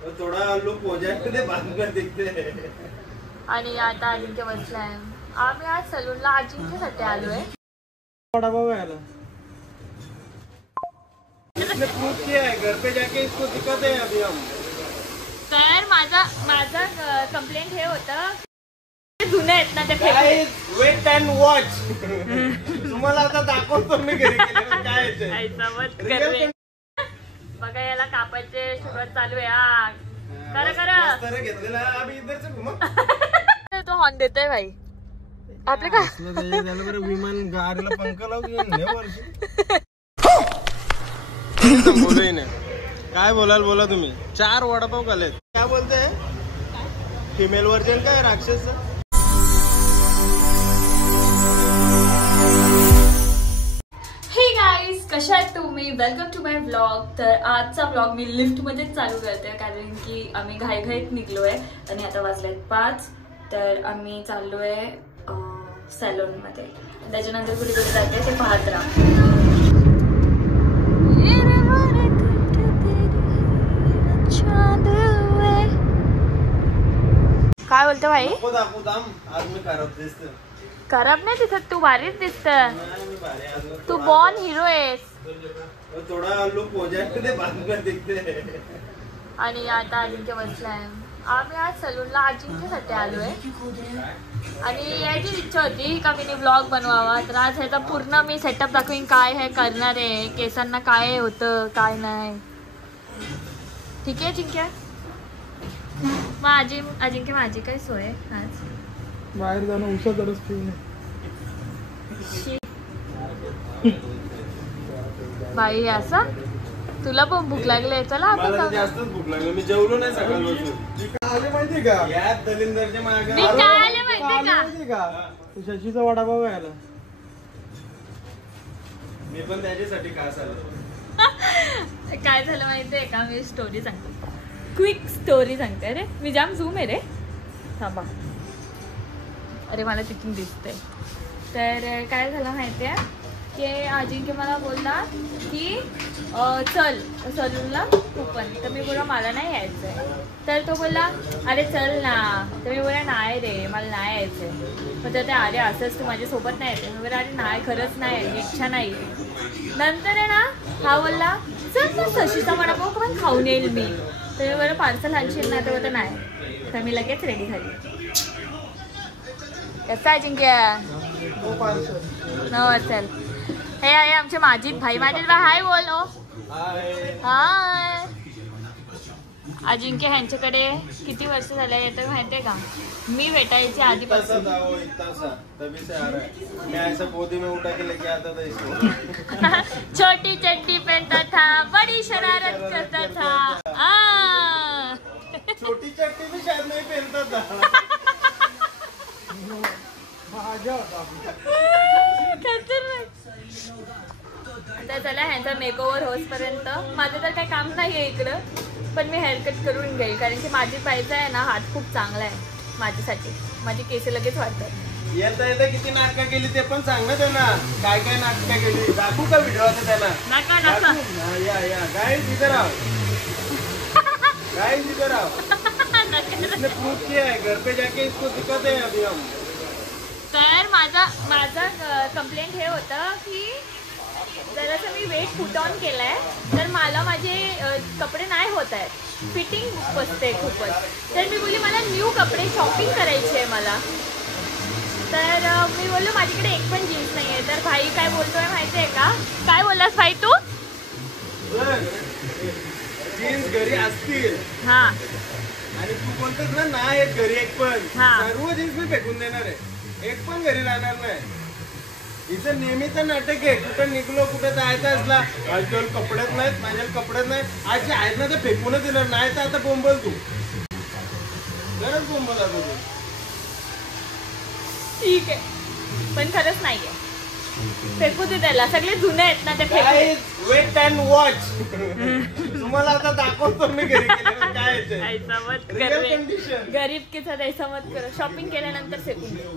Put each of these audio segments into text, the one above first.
थोड़ा लुक हो जाए ते बाद में दिखते हैं। आणि आता अजिंक्य बसलाय. आम्ही आज सलूनला अजिंक्यसाठी आलोय. वडापाव आला. इसने प्रूफ किया है, घर पे जाके इसको दिखाते हैं अभी हम. तर माझा कंप्लेंट हे होतं, जुने आहेत ना ते वेट अँड वॉच. तुम्हाला आता दाखवतो मी घरी गेल्यावर काय आहे. बघा याला कापायचे सुरुवात चालू आहे. करा घेतलेला अभी इधर से घुमा. तो हॉर्न देतोय भाई. आपले काय विमान गाडीला पंख लावून काय बोला तुम्ही. 4 वडापाव खालेत. काय बोलते फिमेल वर्जन काय राक्षस. कशा आहेत तुम्ही. Welcome to my blog. तर आजचा ब्लॉग मी लिफ्ट मध्येच चालू करते कारण की आम्ही घाईघाईत निघलोय आणि आता वाजलेत 5. तर आम्ही चाललोय सॅलून मध्ये. त्याच्यानंतर कुठे कुठे जाते ते पाहत राहा. काय बोलतो भाई. खराब नाही दिसत, तू भारीच दिसत. तू बॉर्न हिरो आहेस. थोड़ा लुक हो जाए ते बाद में दिखते हैं. आणि आता अजिंक्य बसलाय. आम्ही आज सलूनला अजिंक्यसाठी आलोय आणि याची इच्छा होती का मी ब्लॉग बनवावा. तर आज ह्याचा पूर्ण मी सेटअप दाखवीन काय हे करणार आहे, केसांना काय होतं काय नाही. ठीक आहे अजिंक्य. मग अजिंक्य माझी काय सोय आज बाहेर जाणं उसातच ठेवून. बाई असं तुला पण भूक लागली. चला आपण जास्तच भूक लागली. मी जेवलो नाही सकाळपासून. आले माहिती का या दलिंदरच्या मागे माहिती का शशीचा वडापाव आला. मी पण त्याच्यासाठी खास आलो. काय झालं माहितीये का. मी स्टोरी सांगते, क्विक स्टोरी सांगते. अरे मी जाम झूम आहे रे. थांबा. अरे मला तिथून दिसतंय. तर काय झालं माहितीये की अजिंक्य मला बोलला की चल सलूनला तू पण. तर मी बोला मला नाही यायचंय. तर तो बोलला अरे चल ना. तर मी बोला नाही रे मला नाही यायचंय. मग तर ते अरे असंच तू माझ्यासोबत नाही यायचं. मी बोला अरे नाही खरंच नाही इच्छा नाही. नंतर आहे ना हा बोलला चल ना शशीचा वडापाव पण खाऊन येईल मी. तर मी बरं पार्सल आणशील ना. तर बोलतो नाही. तर मी लगेच रेडी झाली. कसं अजिंक्य no चल. हे आहे आमचे माजिद भाई. माजिद भाई हाय बोलो. हाय. अजिंक्य ह्यांच्याकडे किती वर्ष झाले येतं माहितीये का. मी भेटायची आधीपासून. छोटी चड्डी पहनता था, बड़ी शरारत करता था. छोटी चड्डी भी शायद नहीं पहनता था. तर चला ह्यांचा मेकओव्हर होसपर्यंत माझं तर काही काम नाही आहे इकडं. पण मी हेअरकट करून घेईल कारण की माझी पायचा आहे ना हात खूप चांगला आहे माझ्यासाठी. माझी केस लगेच वाढतात. येता येता किती नाटकं केली ते पण सांग ना त्यांना. काय काय नाटकं केली दाखवू का व्हिडिओ आता त्यांना. नका या गाइस इधर आओ. गाइस इधर आओ. इसने प्रूफ किया है, घर पे जाके इसको दिखाते हैं अभी हम. तर माझा कंप्लेंट हे होतं की जरासं मी वेट पुट ऑन केलाय तर मला माझे कपडे नाही होत आहेत. फिटिंग बसते खूपच. तर मी बोलली मला न्यू कपडे शॉपिंग करायची आहे मला. तर मी बोललो माझ्याकडे एक पण जीन्स नाही आहे. तर भाई काय बोलतोय माहिती आहे का. काय बोललास भाई तू. जीन्स घरी असतील हा आणि तू बोलतोस ना नाही घरी एक पण. सर्व जीन्स मी फेकून देणार आहे. एक पण घरी राहणार नाही. हिचं नेहमीचं नाटक आहे. कुठं निघलो कुठं जायचं असला आजकाल कपडेच नाहीत माझ्याकडे कपडेच नाही. आज जे आहेत ना ते फेकूनच देणार नाही. तर आता बोंबल तू खरंच बोंबल आता तू. ठीक आहे पण खरंच नाहीये. फेकू दे त्याला. सगळे जुने आहेत ना ते. Wait and watch. तुम्हाला आता दाखवतो मी घरी गेल्यावर काय कंडिशन. गरीब के साथ ऐसा मत करो. शॉपिंग केल्यानंतर फेकून दे.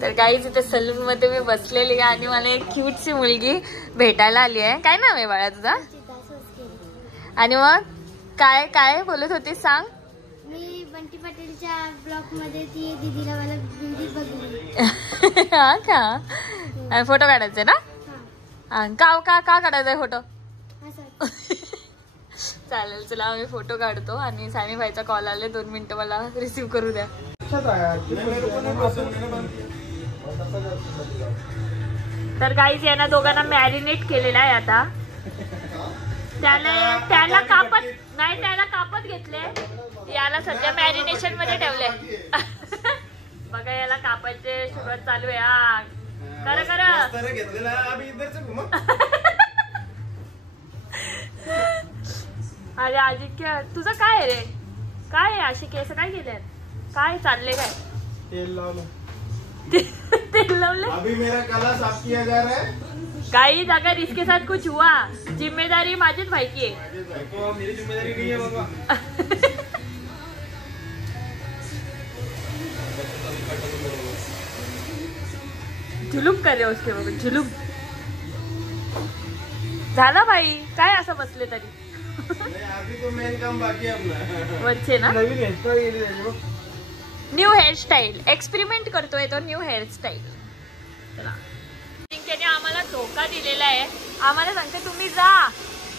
तर गाईज इथे सलून मध्ये मी बसलेली आहे आणि मला एक क्यूटची मुलगी भेटायला आली आहे. काय नाव आहे बाळा तुझा. आणि मग काय काय बोलत होती सांग. मी बंटी पाटीलच्या ब्लॉग मध्ये ती दीदीला मला ब्युटी बघली. हा का फोटो काढायचे ना. का का का काढायचा फोटो. चालेल चला आम्ही फोटो काढतो आणि सानी भाईचा कॉल आले 2 मिनिटं मला रिसीव करू द्या. तर गाईज यांना दोघांना मॅरिनेट केलेला आहे आता. त्याला कापत घेतले. याला सध्या मॅरिनेशन मध्ये ठेवले. बघा याला कापायचे सुरुवात चालू आहे. हा करा अरे अजिंक्य तुझं काय आहे रे. काय आहे अशी केस काय केले काय चालले काय. तेल लावलं. तेल लावले. अभी मेरा गला साफ किया जा रहा है. गाइस अगर इसके साथ कुछ हुआ जिम्मेदारी माझीच भाई की है. मेरी जिम्मेदारी नहीं है बाबा. जुलूम कर रहे उसके बाबा जुलूम. झालं भाई काय असं बसले तरी. अभी तो मेन काम बाकी है अपना. वच्चे ना नवीन हेअरस्टाईल. न्यू हेअरस्टाईल एक्सपेरिमेंट करतोय तो. New hairstyle. चला त्याने आम्हाला धोका दिलेला आहे. आम्हाला सांगते तुम्ही जा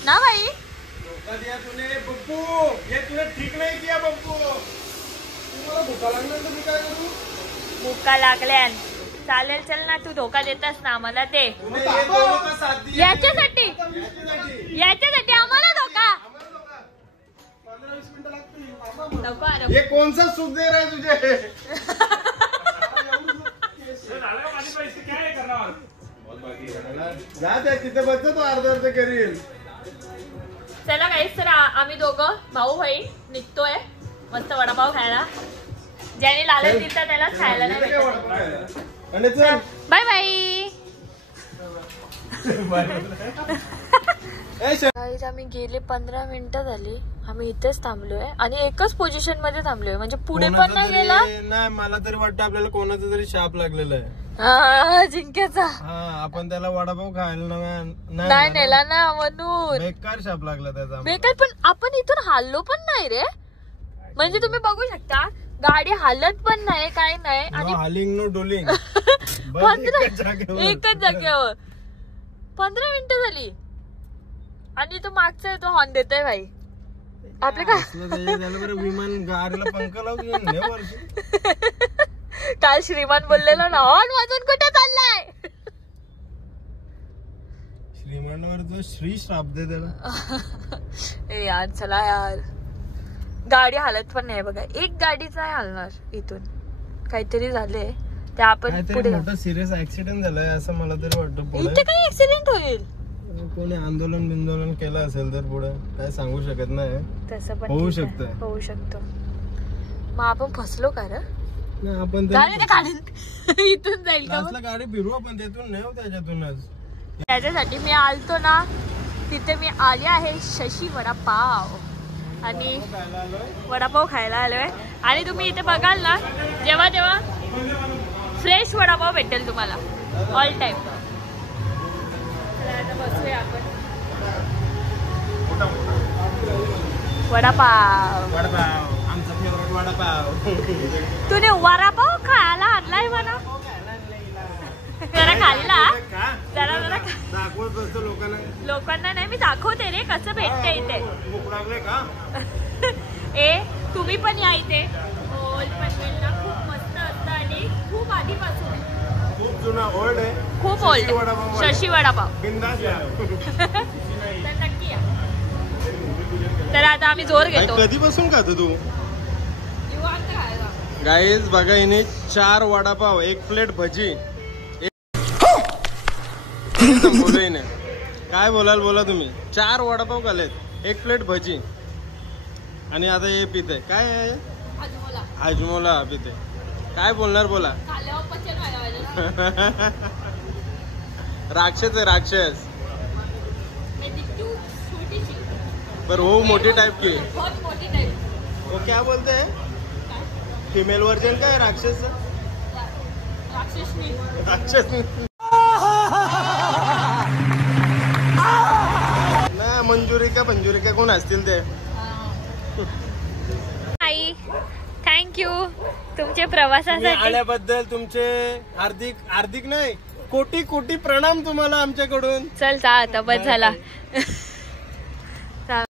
ना भाई. धोका दिया तूने बप्पू. ये तूने ठीक नहीं किया बप्पू. तुम्हाला भूका लागणार तर मी काय करू. भूका लागल्या. चालेल चल ना तू धोका देतास ना आम्हाला ते. तूने ये दोनों का साथ दिया. याच्यासाठी आम्हाला धोका. 15-20 मिनिटं लागतील. नको अरे ये कौन सा सुख दे रहा है तुझे. जा त्या तिथे बसतो तो अर्धा करील. चला गाईस तर आम्ही दोघं भाऊ भाई निघतोय मस्त वडापाव खायला. ज्याने लालच दिलता त्यालाच खायला नाही भेटत. Bye bye. आम्ही गेले 15 मिनिटं झाली. आम्ही इथेच थांबलोय आणि एकच पोझिशन मध्ये थांबलोय म्हणजे पुढे पण नाही गेला. नाही मला तरी वाटतं आपल्याला कोणाचा तरी शाप लागलेला आहे. जिंक्याचा. आपण त्याला वडापाव खायला नाही नेला ना म्हणून. बेकार शाप लागला त्याचा. बेकार पण आपण इथून हल्लो पण नाही रे. म्हणजे तुम्ही बघू शकता गाडी हालत पण नाही काय नाही. आणि हालिंग नो डोलिंग. एकच जागेवर 15 मिनिटं झाली आणि तो मागचा तो हॉर्न देतोय भाई. आपले काय विमान गाडीला पंख लावून. काल श्रीमान बोललेलो ना हॉर्न वाजून कुठे चाललाय. श्रीमानवर श्री श्राप दे त्याला. ए यार चला यार. गाडी हालत पण नाही बघा. एक गाडीच नाही हलणार इथून. काहीतरी झाले ते आपण पुढे. मोठा सिरियस ऍक्सिडेंट झालाय असं मला तरी वाटतं. इथे काही ऍक्सिडेंट होईल. कोणी आंदोलन केलं असेल तर पुढे काय सांगू शकत नाही. तसं पण होऊ शकतं. होऊ शकतो. मग आपण फसलो का रे. आपण इथून जाईल का गाडी फिरू आपण तिथून नाही त्याच्यातूनच. त्याच्यासाठी मी आलतो ना तिथे मी आले आहे शशी वडापाव आणि वडापाव खायला आलोय. आणि तुम्ही इथे बघाल ना जेव्हा तेव्हा फ्रेश वडापाव भेटेल तुम्हाला ऑल टाइम. आता बसूया आपण. वडापाव आमचा फेवरेट वडापाव. तुने वडापाव खायला आणलाय मला. जरा खाल्ला जरा जरा दाखवत असतो लोकांना नाही मी दाखवते रे कसं भेटते इथे. भूक लागले का. ए तुम्ही पण या इथे. पनवेलला खूप मस्त असतं आणि खूप आधीपासून. खूप जुना ओल्ड आहे. खूप ओल्ड. शशी वडापाव. बिंदास या. तर नक्की या. तर आता आम्ही जोर घेतो. कधीपासून खातो तू. गाईज बघा हिने 4 वडापाव 1 प्लेट भजी. काय बोलाल बोला तुम्ही. 4 वडापाव खाल्लेत 1 प्लेट भजी आणि आता हे पिते काय आहे. हाजमोला पिते. काय बोलणार बोला. राक्षस आहे राक्षस. पर वो मोटी टाइप की. वो क्या बोलते हैं फीमेल वर्जन का है राक्षस. राक्षस मंजूरी का का पंजुरिका कोण असतील ते. आई थँक्यू तुमच्या प्रवासासाठी आल्याबद्दल तुमचे हार्दिक नाही कोटी कोटी प्रणाम तुम्हाला आमच्याकडून. चल जा आता बस झाला.